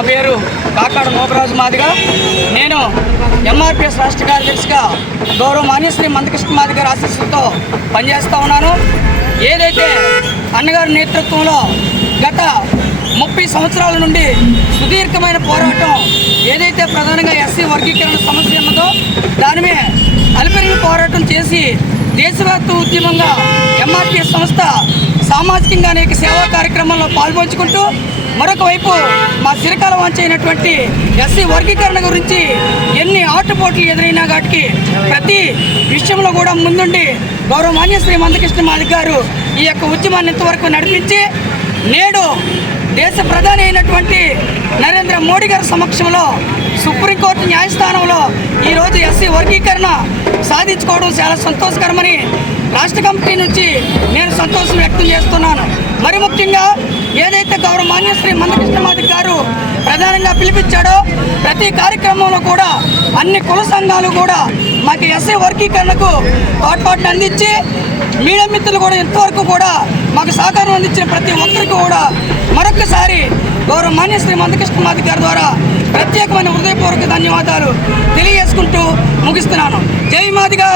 నా పేరు కాకాడ మోకరాజు మాదిగా. నేను ఎంఆర్పిఎస్ రాష్ట్ర కార్యదర్శిగా గౌరవ మాన్యశ్రీ మందకృష్ణ మాదిగ గారి ఆశీస్సులతో పనిచేస్తూ ఉన్నాను. ఏదైతే అన్నగారి నేతృత్వంలో గత ముప్పై సంవత్సరాల నుండి సుదీర్ఘమైన పోరాటం ఏదైతే ప్రధానంగా ఎస్సీ వర్గీకరణ సమస్య ఉన్నదో దాని మీద అలిపెరిగి పోరాటం చేసి దేశవ్యాప్త ఉద్యమంగా ఎంఆర్పిఎస్ సంస్థ సామాజికంగా అనేక సేవా కార్యక్రమాల్లో పాల్పంచుకుంటూ మరొక వైపు మా చిరకాల వాంచైనటువంటి ఎస్సీ వర్గీకరణ గురించి ఎన్ని ఆటుపోట్లు ఎదురైనా వాటికి ప్రతి విషయంలో కూడా ముందుండి గౌరవమాన్య శ్రీ మందకృష్ణ మాదిక్ గారు ఈ యొక్క ఉద్యమాన్ని ఇంతవరకు నడిపించి నేడు దేశ ప్రధాని అయినటువంటి నరేంద్ర మోడీ గారి సమక్షంలో సుప్రీంకోర్టు న్యాయస్థానంలో ఈరోజు ఎస్సీ వర్గీకరణ సాధించుకోవడం చాలా సంతోషకరమని రాష్ట్ర కమిటీ నుంచి నేను సంతోషం వ్యక్తం చేస్తున్నాను. మరి ముఖ్యంగా ఏదైతే గౌరవ మాన్యశ్రీ మందకృష్ణమాధి గారు ప్రధానంగా పిలిపించాడో ప్రతి కార్యక్రమంలో కూడా అన్ని కుల సంఘాలు కూడా మాకు ఎస్ఐ వర్గీకరణకు తోడ్పాటును అందించి మీడియా మిత్రులు కూడా ఇంతవరకు కూడా మాకు సహకారం అందించిన ప్రతి ఒక్కరికి కూడా మరొకసారి గౌరవ మాన్యశ్రీ మందకృష్ణమాధి గారి ద్వారా ప్రత్యేకమైన హృదయపూర్వక ధన్యవాదాలు తెలియజేసుకుంటూ ముగిస్తున్నాను. జై మాదిగా.